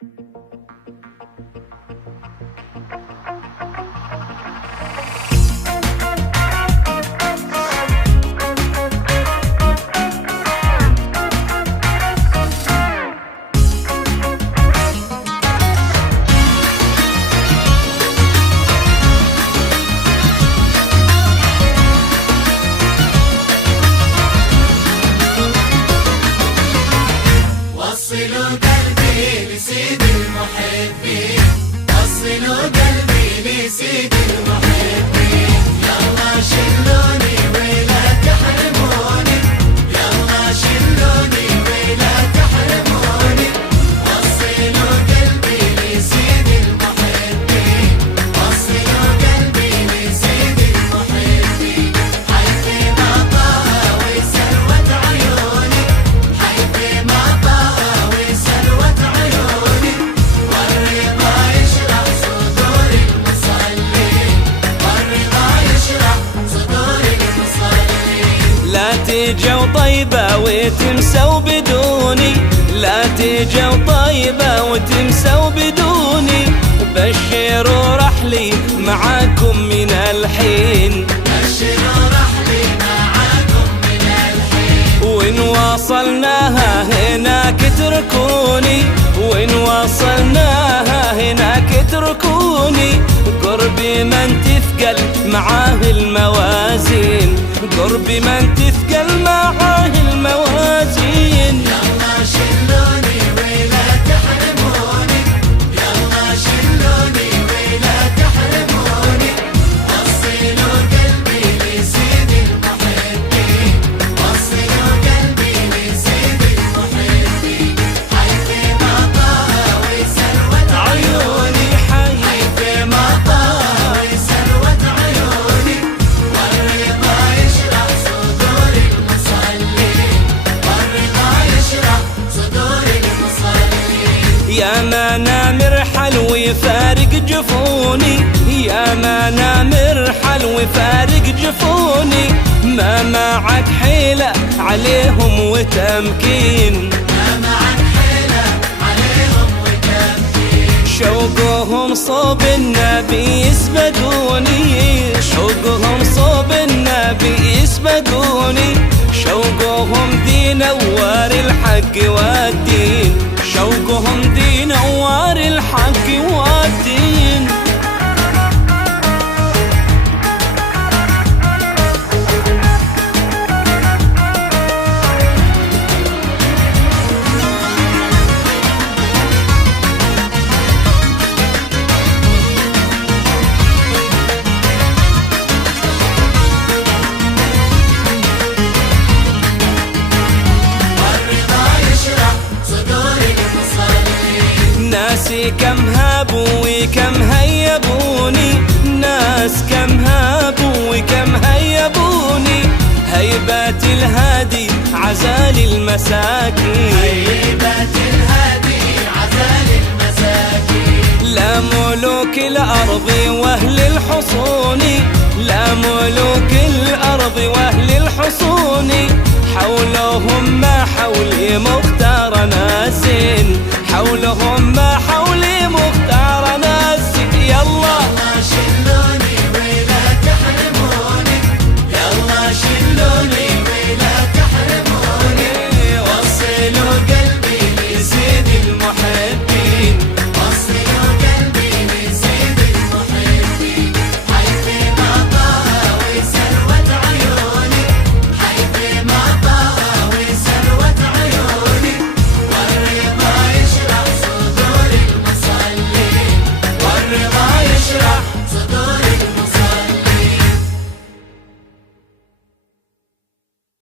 وصلوا قلبي لسيد المحبين، وصلوا قلبي لسيد المحبين، يلا شلوني ولا تحرموني، يلا شلوني ولا تحرموني، وصلوا قلبي لسيد المحبين، وصلوا قلبي لسيد المحبين، حيث ما طه وسلوت عيوني، حيث ما طه وسلوت عيوني، والرضا يشرح صدور المصلين، والرضا يشرح صدور المصلين. لا تجوا طيبة وتمسوا بدوني، لا تجوا طيبة وتمسوا بدوني، بشروا رحلي معاكم من الحين، بشروا رحلي معاكم من الحين، وإن وصلناها هناك اتركوني، وإن وصلناها هناك اتركوني، قربي من تثقل معاه الموازين، قربي من تثقل معاه الموازين. يلا شلوني ولا تحرموني، يلا شلوني ولا تحرموني، وصلوا قلبي لسيد المحبين، وصلوا قلبي لسيد المحبين، حيث ما طه وسلوت عيوني، حيث ما طه وسلوت عيوني، والرضا يشرح صدور المصلين، والرضا يشرح صدور المصلين. يا ما نامر حلو يفارق جفوني، يا ما نامر حلو يفارق جفوني، ما معك حيلة عليهم وتمكين، ما معك حيلة عليهم وتمكين، شوقهم صوب النبي يسبقوني، شوقهم صوب النبي يسبقوني، شوقهم دي نوار الحق والدين، شوقهم دي نوار الحق والدين. والرضا يشرح صدور المصلين. ناسي كم هابوا وكم هيبوني، ناس كم هابوا وكم هيبوني، هيبات الهادي عزال المساكين، هيبة